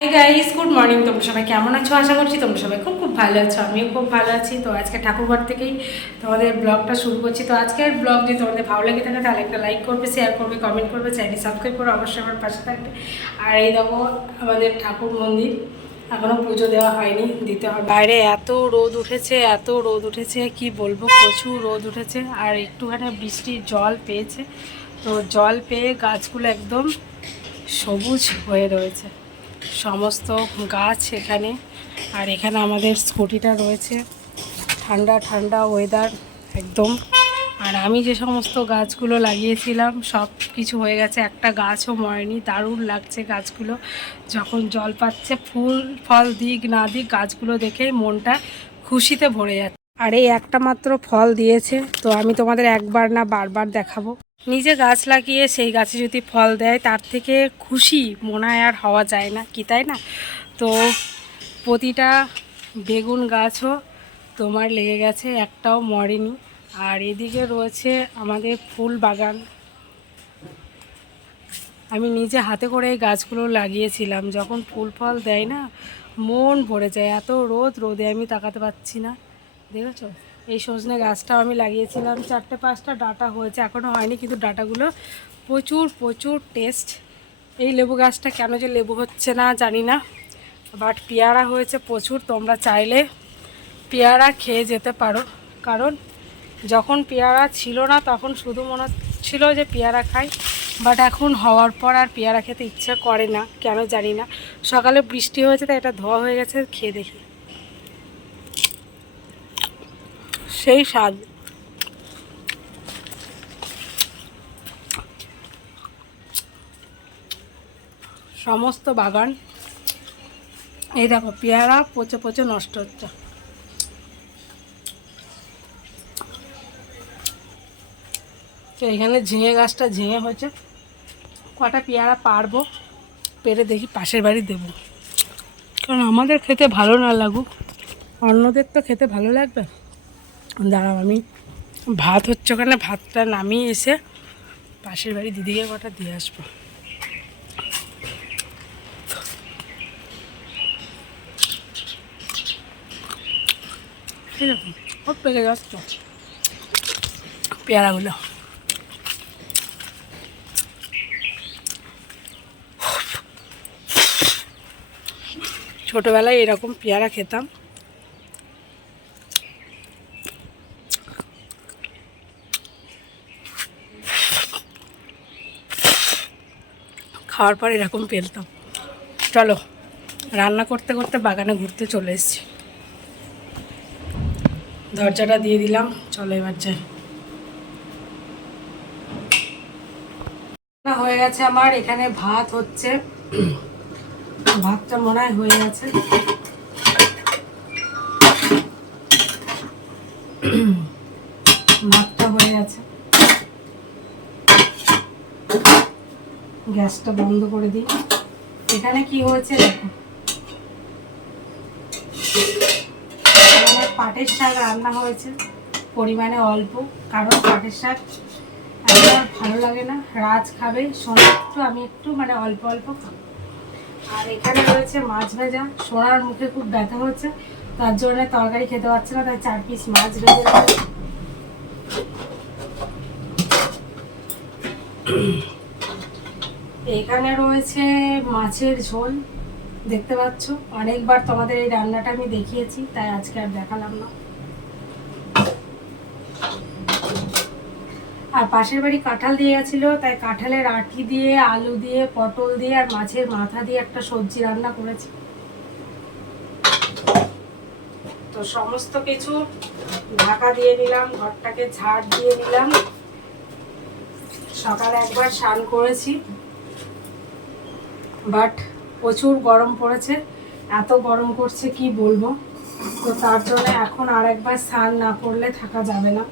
Guys good morning তোমরা সবাই কেমন আছো? আশা করছি তোমরা সবাই খুব খুব ভালো আছো, আমিও খুব ভালো আছি। তো আজকে ঠাকুরঘর থেকেই তোমাদের ব্লগটা শুরু করছি। তো আজকের ব্লগ যদি তোমাদের ভালো লাগে থাকে, তাহলে একটা লাইক করবে শেয়ার করবে কমেন্ট করবে চ্যানেল সাবস্ক্রাইব করে, অবশ্যই আমার পাশে থাকবে। আর এই দেখো, আমাদের ঠাকুর মন্দির এখনও পুজো দেওয়া হয়নি, দিতে হবে। বাইরে এত রোদ উঠেছে, এত রোদ উঠেছে, কি বলব, প্রচুর রোদ উঠেছে, আর একটুখানি বৃষ্টির জল পেয়েছে। তো জল পেয়ে গাছগুলো একদম সবুজ হয়ে রয়েছে। সমস্ত গাছ এখানে। আর এখানে আমাদের স্কুটিটা রয়েছে। ঠান্ডা ঠান্ডা ওয়েদার একদম। আর আমি যে সমস্ত গাছগুলো লাগিয়েছিলাম, সব কিছু হয়ে গেছে। একটা গাছও মরেনি, দারুণ লাগছে গাছগুলো। যখন জল পাচ্ছে, ফুল, ফল দিক না দিক, গাছগুলো দেখেই মনটা খুশিতে ভরে যাচ্ছে। আর এই একটা মাত্র ফল দিয়েছে, তো আমি তোমাদের একবার না বারবার দেখাবো। নিজে গাছ লাগিয়ে সেই গাছে যদি ফল দেয়, তার থেকে খুশি মনে আর হওয়া যায় না, কি তাই না? তো প্রতিটা বেগুন গাছও তোমার লেগে গেছে, একটাও মরেনি। আর এদিকে রয়েছে আমাদের ফুল বাগান। আমি নিজে হাতে করে এই গাছগুলো লাগিয়েছিলাম, যখন ফুল ফল দেয় না, মন ভরে যায়, এত রোদ রোদে আমি তাকাতে পাচ্ছি না। দেখেছ? এই সজনে গাছটাও আমি লাগিয়েছিলাম। চারটে পাঁচটা ডাটা হয়েছে এখনও হয়নি, কিন্তু ডাটাগুলো প্রচুর প্রচুর টেস্ট এই লেবু গাছটা কেন যে লেবু হচ্ছে না জানি না বাট পেয়ারা হয়েছে প্রচুর, তোমরা চাইলে পেয়ারা খেয়ে যেতে পারো। কারণ যখন পেয়ারা ছিল না, তখন শুধু মনে ছিল যে পেয়ারা খাই বাট এখন হওয়ার পর আর পেয়ারা খেতে ইচ্ছা করে না, কেন জানি না। সকালে বৃষ্টি হয়েছে, তাই এটা ধোয়া হয়ে গেছে, খেয়ে দেখি। সেই স্বাদ। সমস্ত বাগান, এই দেখো, পেয়ারা পচে পচে নষ্ট হচ্ছে। তো এখানে ঝিঙে গাছটা ঝিঙে হয়েছে। কটা পেয়ারা পারব, পেরে দেখি পাশের বাড়ি দেবো। কারণ আমাদের খেতে ভালো না লাগুক, অন্যদের তো খেতে ভালো লাগবে। দাঁড়াও আমি। ভাত হচ্ছে ওখানে, ভাতটা নামিয়ে এসে পাশের বাড়ি দিদিকে কটা দিয়ে আসব। এরকম পেকে যাচ্ছে। পেয়ারাগুলো। ছোটোবেলায় এরকম পেয়ারা খেতাম। খাওয়ার পর এরকম পেলতাম। চলো, রান্না করতে করতে বাগানে ঘুরতে চলে এসেছি। দরজাটা দিয়ে দিলাম, চলো এবার যাই। হয়ে গেছে আমার, এখানে ভাত হচ্ছে। ভাতটা মনে হয় হয়ে গেছে। ভাতটা হয়ে গেছে। গ্যাসটা বন্ধ করে দিই। এখানে কি হয়েছে দেখো। পাটের শাক রান্না হয়েছে, পরিমাণে অল্প, কারণ পাটের শাক আমার ভালো লাগে না। রাজ খাবে, সোনা একটু, আমি একটু মানে অল্প অল্প খাব। আর এখানে রয়েছে মাছ ভাজা, সোনার মুখে খুব ব্যথা হচ্ছে, তার জন্য তরকারি খেতে পারছে না, তাই চার পিস মাছ ভেজে রেখেছি। এখানে রয়েছে মাছের ঝোল, দেখতে পাচ্ছ? অনেকবার তোমাদের এই রান্নাটা আমি দেখিয়েছি, তাই আজকে আর দেখালাম না। আর পাশের বাড়ি কাঁঠাল দিয়ে গেছিল, তাই কাঁঠালের আঠি দিয়ে, আলু দিয়ে, পটল দিয়ে আর মাছের মাথা দিয়ে একটা সবজি রান্না করেছি। তো সমস্ত কিছু ঢাকা দিয়ে নিলাম, ঘরটাকে ঝাড় দিয়ে নিলাম। সকালে একবার স্নান করেছি। বাট প্রচুর গরম পড়েছে। এত গরম করছে, কি বলব? তো তার জন্য এখন আর একবার স্নান না করলে থাকা যাবে না।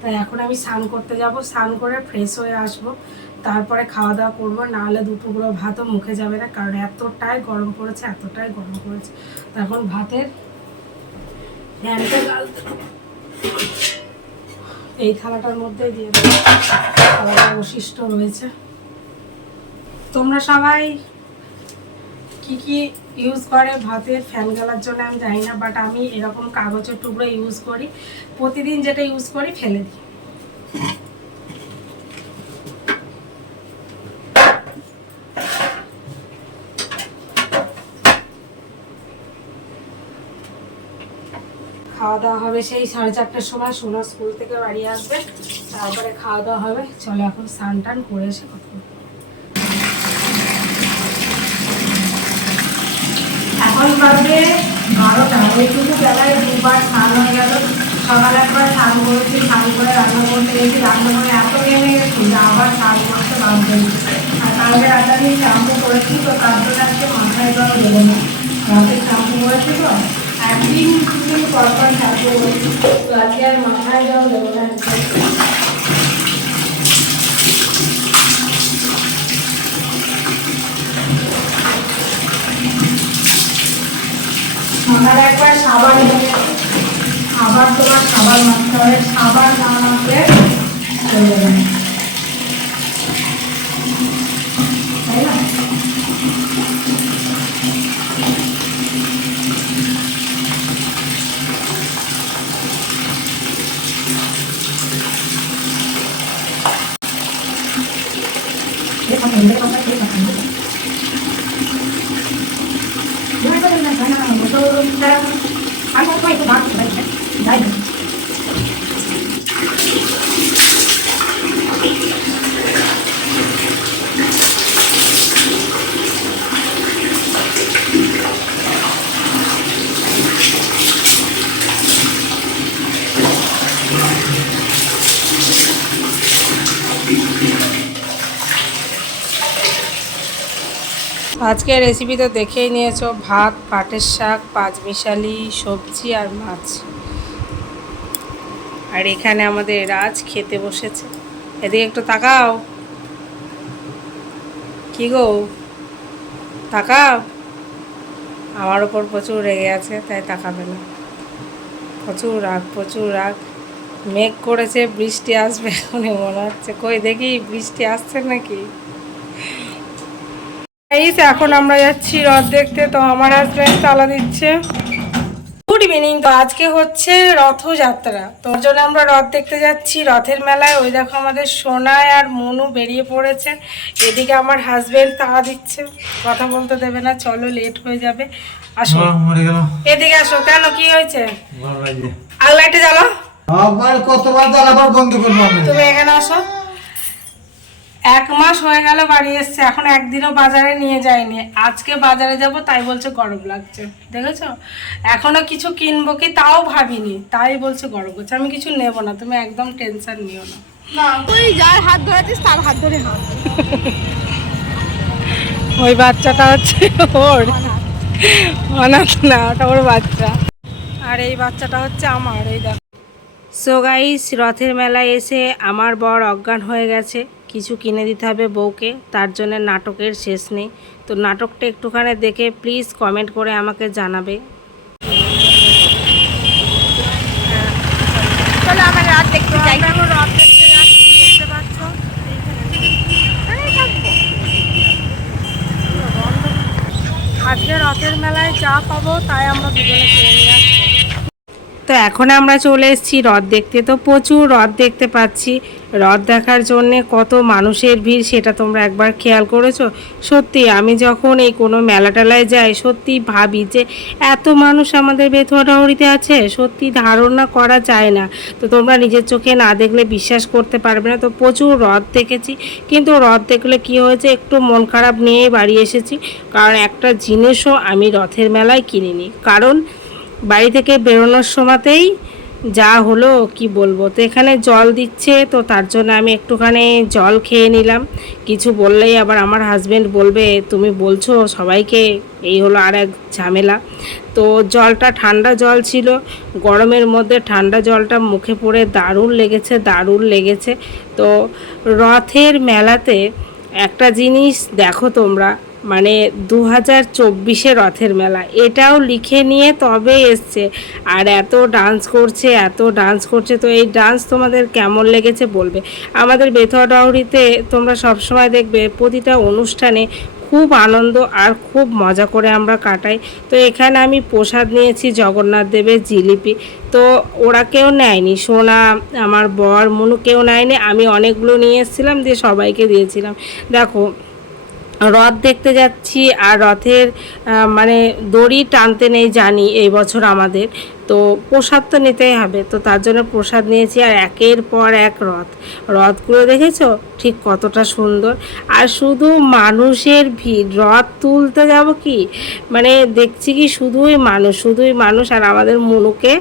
তাই এখন আমি স্নান করতে যাব, স্নান করে ফ্রেশ হয়ে আসব। তারপরে খাওয়া দাওয়া করব, নাহলে দুটোগুলো ভাতও মুখে যাবে না, কারণ এতটাই গরম পড়েছে, এতটাই গরম পড়েছে। তো এখন ভাতের। এই থালাটার মধ্যে দিয়ে দেবো। অবশিষ্ট রয়েছে। তোমরা সবাই কি কি ইউজ করে ভাতের ফ্যান গালার জন্য আমি জানি না বাট আমি এরকম কাগজের টুকরো ইউজ করি। প্রতিদিন যেটা ইউজ করি, ফেলে দিই। খাওয়া দাওয়া হবে সেই সাড়ে চারটার সময়, সোনা স্কুল থেকে বাড়ি আসবে। তারপরে খাওয়া দাওয়া হবে। চলো এখন স্নান টান করে এসে কথা এখন বাজে বারোটা। ওইটুকু বেলায় দুবার স্নান হয়ে গেল। সকালে একবার স্নান করেছি, স্নান করে রান্না করতে গেছি। রান্না করে এত নেমে গেছি যে আবার স্নান করতে বাধ্য আর কালকে রাতে আমি শ্যাম্পু করেছি তো তার জন্য আজকে মাথায় জল দেবো না। রাতে শ্যাম্পু করেছি তো একদিন দুদিন পর পর শ্যাম্পু করেছি। তো আজকে আর মাথায় জল দেবো না। সকালে একবার সাবান আবার তোমার সাবান মাখতে হবে। সাবান না মাখলে না। তাই না? that আজকের রেসিপি তো দেখেই নিয়েছো, ভাত, পাটের শাক, পাঁচমিশালি, সবজি আর মাছ। আর এখানে আমাদের রাজ খেতে বসেছে। এদিকে একটু তাকাও। কি গো? তাকাও। আমার ওপর প্রচুর রেগে আছে, তাই তাকাবে না। প্রচুর রাগ প্রচুর রাগ। মেঘ করেছে, বৃষ্টি আসবে এখনই মনে হচ্ছে। কই দেখি, বৃষ্টি আসছে নাকি? গাইস এখন আমরা যাচ্ছি রথ দেখতে তো আমার হাজব্যান্ড তালা দিচ্ছে। গুড ইভিনিং তো আজকে হচ্ছে রথযাত্রা। তো ওর জন্য আমরা রথ দেখতে যাচ্ছি। রথের মেলায় ওই দেখো আমাদের সোনায় আর মনু বেরিয়ে পড়েছে। এদিকে আমার হাজবেন্ড তালা দিচ্ছে। কথা বলতে দেবে না চলো লেট হয়ে যাবে। আসো। এদিকে আসো। কেন কি হয়েছে? ভালো লাগছে আর লাইটে জ্বালো? কতবার আবার বন্ধ করব তুমি এখানে আসো। এক মাস হয়ে গেল বাড়ি এসছে এখন একদিনও বাজারে নিয়ে যায়নি। আজকে বাজারে যাব তাই বলছে গরম লাগছে। দেখেছ? এখনও কিছু কিনবো কি তাও ভাবিনি তাই বলছে গরম করছে। আমি কিছু নেব না তুমি একদম টেনশন নিও না। তুই যার হাত ধরেছিস তার হাত ধরে হাত ওই বাচ্চাটা হচ্ছে ওর। অনাথ না ওটা ওর বাচ্চা। আর এই বাচ্চাটা হচ্ছে আমার এই দেখো। সো গাইস রথের মেলায় এসে আমার বর অজ্ঞান হয়ে গেছে। কিছু কিনে দিতে হবে বউকে তার জন্য নাটকের শেষ নেই। তো নাটকটা একটুখানি দেখে প্লিজ কমেন্ট করে আমাকে জানাবে। চলো আমরা রাত দেখতে যাই। এখন রথ দেখতে যাচ্ছি দেখতে পাচ্ছ? আজকে রথের মেলায় যা পাবো তাই আমরা দুজনে কিনে নিয়ে আসব। তো এখন আমরা চলে এসেছি হ্রদ দেখতে। তো প্রচুর হ্রদ দেখতে পাচ্ছি। হ্রদ দেখার জন্যে কত মানুষের ভিড় সেটা তোমরা একবার খেয়াল করেছ? সত্যি, আমি যখন এই কোনো মেলা টেলায় যাই, সত্যি ভাবি যে এত মানুষ আমাদের বেথুয়াডাহরিতে আছে, সত্যি ধারণা করা যায় না। তো তোমরা নিজের চোখে না দেখলে বিশ্বাস করতে পারবে না। তো প্রচুর হ্রদ দেখেছি, কিন্তু হ্রদ দেখলে কি হয়েছে, একটু মন খারাপ নিয়ে বাড়ি এসেছি। কারণ একটা জিনিসও আমি রথের মেলায় কিনিনি। কারণ বাড়ি থেকে বেরোনোর সময়তেই যা হলো, কি বলব? তো এখানে জল দিচ্ছে, তো তার জন্য আমি একটুখানি জল খেয়ে নিলাম। কিছু বললেই আবার আমার হাজবেন্ড বলবে, তুমি বলছো সবাইকে এই হলো আর এক ঝামেলা। তো জলটা ঠান্ডা জল ছিল, গরমের মধ্যে ঠান্ডা জলটা মুখে পড়ে দারুণ লেগেছে দারুণ লেগেছে। তো রথের মেলাতে একটা জিনিস দেখো তোমরা মানে দু হাজার চব্বিশে রথের মেলা। এটাও লিখে নিয়ে তবে এসছে। আর এত ডান্স করছে, এত ডান্স করছে, তো এই ডান্স তোমাদের কেমন লেগেছে বলবে? আমাদের বেথুয়া ডাউরিতে তোমরা সবসময় দেখবে প্রতিটা অনুষ্ঠানে খুব আনন্দ আর খুব মজা করে আমরা কাটাই। তো এখানে আমি প্রসাদ নিয়েছি জগন্নাথ দেবের জিলিপি। তো ওরা কেউ নেয়নি। সোনা, আমার বর, মনু কেউ নেয়নি। আমি অনেকগুলো নিয়ে এসেছিলাম, দিয়ে সবাইকে দিয়েছিলাম। দেখো রথ দেখতে যাচ্ছি আর রথের মানে দড়ি টানতে নেই জানি এই বছর আমাদের। তো প্রসাদ তো নিতেই হবে, তো তার জন্য প্রসাদ নিয়েছি আর একের পর এক রথ। রথগুলো দেখেছ? ঠিক কতটা সুন্দর। আর শুধু মানুষের ভিড়, রথ তুলতে যাব কি? মানে দেখছি কি শুধুই মানুষ শুধুই মানুষ আর আমাদের মনুকে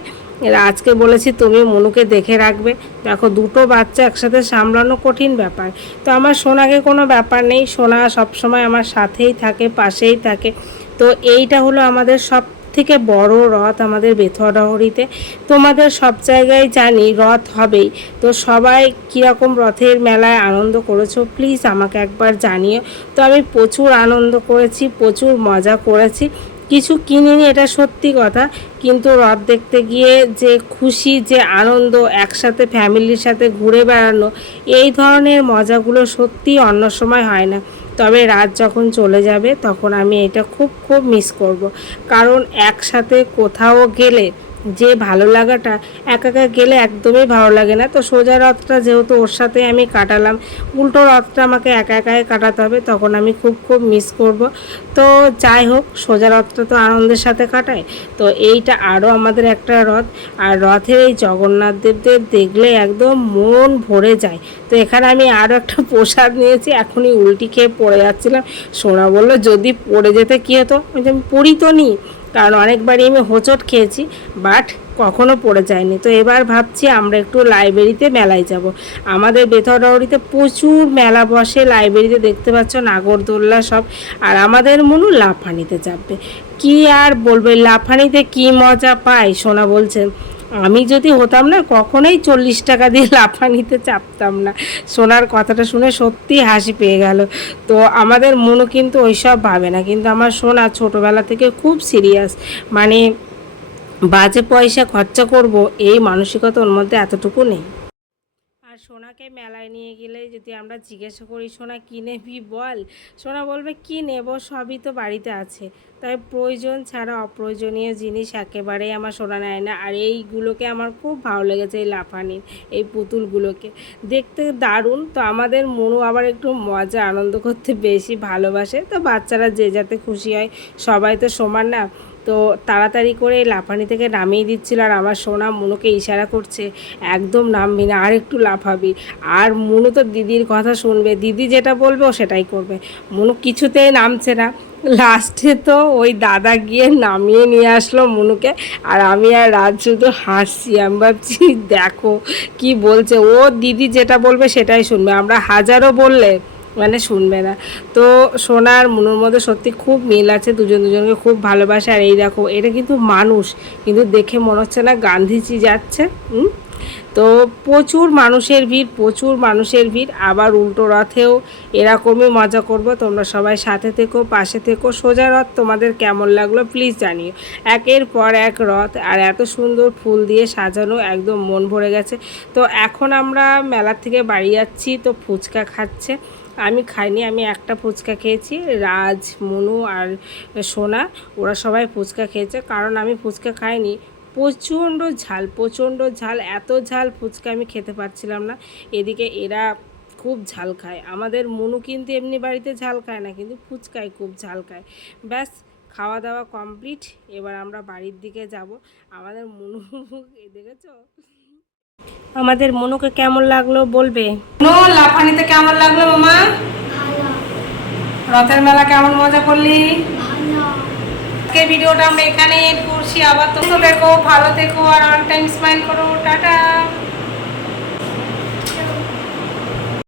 এরা আজকে বলেছি তুমি মনুকে দেখে রাখবে। দেখো, দুটো বাচ্চা একসাথে সামলানো কঠিন ব্যাপার। তো আমার সোনাকে কোনো ব্যাপার নেই। সোনা সবসময় আমার সাথেই থাকে, পাশেই থাকে। তো এইটা হলো আমাদের সব থেকে বড় রথ আমাদের বেথরহরিতে তোমাদের সব জায়গায় জানি রথ হবেই। তো সবাই কীরকম রথের মেলায় আনন্দ করেছ, প্লিজ আমাকে একবার জানিও। তো আমি প্রচুর আনন্দ করেছি, প্রচুর মজা করেছি। কিছু কিনিনি, এটা সত্যি কথা কিন্তু রথ দেখতে গিয়ে যে খুশি, যে আনন্দ, একসাথে ফ্যামিলির সাথে ঘুরে বেড়ানো, এই ধরনের মজাগুলো সত্যি অন্য সময় হয় না তবে রাত যখন চলে যাবে, তখন আমি এটা খুব খুব মিস করব। কারণ একসাথে কোথাও গেলে যে ভালো লাগাটা একা একা গেলে একদমই ভালো লাগে না। তো সোজা রথটা যেহেতু ওর সাথে আমি কাটালাম, উল্টো রথটা আমাকে একা একাই কাটাতে হবে, তখন আমি খুব খুব মিস করব। তো যাই হোক, সোজা রথটা তো আনন্দের সাথে কাটায় তো এইটা আরও আমাদের একটা রথ। আর রথের এই জগন্নাথ দেবদের দেখলে একদম মন ভরে যায়। তো এখানে আমি আরও একটা প্রসাদ নিয়েছি, এখনই উল্টি খেয়ে পড়ে যাচ্ছিলাম। সোনা বলল, যদি পড়ে যেতে কী হতো? আমি পড়ি তো নি। কারণ অনেকবারই আমি হোঁচট খেয়েছি বাট কখনো পড়ে যায়নি। তো এবার ভাবছি আমরা একটু লাইব্রেরিতে মেলায় যাব। আমাদের বেথরডাউরিতে প্রচুর মেলা বসে লাইব্রেরিতে দেখতে পাচ্ছ নাগরদোল্লা সব, আর আমাদের মনু লাফানিতে যাবে কি আর বলবে, লাফানিতে কি মজা পায়, সোনা বলছেন আমি যদি হতাম না, কখনোই চল্লিশ টাকা দিয়ে লাফা নিতে চাপতাম না। সোনার কথাটা শুনে সত্যি হাসি পেয়ে গেল। তো আমাদের মনও কিন্তু ওইসব ভাবে না। কিন্তু আমার সোনা ছোটোবেলা থেকে খুব সিরিয়াস মানে বাজে পয়সা খরচা করব, এই মানসিকতা ওর মধ্যে এতটুকু নেই। সোনাকে মেলায় নিয়ে গেলে যদি আমরা জিজ্ঞাসা করি, সোনা কী নেবি বল? সোনা বলবে, কি নেব? সবই তো বাড়িতে আছে। তাই প্রয়োজন ছাড়া অপ্রয়োজনীয় জিনিস একেবারেই আমার সোনা নেয় না। আর এইগুলোকে আমার খুব ভালো লেগেছে, এই লাফানির, এই পুতুলগুলোকে। দেখতে দারুণ, তো আমাদের মনও আবার একটু মজা, আনন্দ করতে বেশি ভালোবাসে। তো বাচ্চারা যে যাতে খুশি হয়, সবাই তো সমান না। তো তাড়াতাড়ি করে লাফানি থেকে নামিয়ে দিচ্ছিল আর আমার সোনা মনুকে ইশারা করছে, একদম নামবি না, আর একটু লাফাবি। আর মনু তো দিদির কথা শুনবে, দিদি যেটা বলবে ও সেটাই করবে। মনু কিছুতেই নামছে না। লাস্টে তো ওই দাদা গিয়ে নামিয়ে নিয়ে আসলো মনুকে, আর আমি আর রাত শুধু হাসছি, আমি ভাবছি, দেখো কি বলছে। ও দিদি যেটা বলবে সেটাই শুনবে। আমরা হাজারও বললে মানে শুনবে না। তো সোনার মনুর মধ্যে সত্যি খুব মিল আছে, দুজন দুজনকে খুব ভালোবাসে। আর এই দেখো, এটা কিন্তু মানুষ, কিন্তু দেখে মনে হচ্ছে না গান্ধীজি যাচ্ছে, হুম? তো প্রচুর মানুষের ভিড়, প্রচুর মানুষের ভিড়। আবার উল্টো রথেও এরকমই মজা করব। তোমরা সবাই সাথে থেকো, পাশে থেকো। সোজা রথ তোমাদের কেমন লাগল প্লিজ জানিও। একের পর এক রথ, আর এত সুন্দর ফুল দিয়ে সাজানো, একদম মন ভরে গেছে। তো এখন আমরা মেলার থেকে বাড়ি যাচ্ছি, তো ফুচকা খাচ্ছে। আমি খাইনি, আমি একটা ফুচকা খেয়েছি, রাজ, মনু আর সোনা, ওরা সবাই ফুচকা খেয়েছে। কারণ আমি ফুচকা খাইনি, প্রচণ্ড ঝাল প্রচণ্ড ঝাল, এত ঝাল ফুচকা আমি খেতে পারছিলাম না। এদিকে এরা খুব ঝাল খায়, আমাদের মনু কিন্তু এমনি বাড়িতে ঝাল খায় না, কিন্তু ফুচকায় খুব ঝাল খায়। ব্যাস খাওয়া দাওয়া কমপ্লিট, এবার আমরা বাড়ির দিকে যাব। আমাদের মনু দেখেছ? আমাদের মনুকে কেমন লাগল বলবে? নো লাফানিতে কেমন লাগল মামা? রথের মেলা কেমন মজা করলি? আজকে ভিডিওটা আমরা এখানে করছি। আবার তো দেখো ভালো থেকো আর অন টাইম স্মাইল করো। টাটা।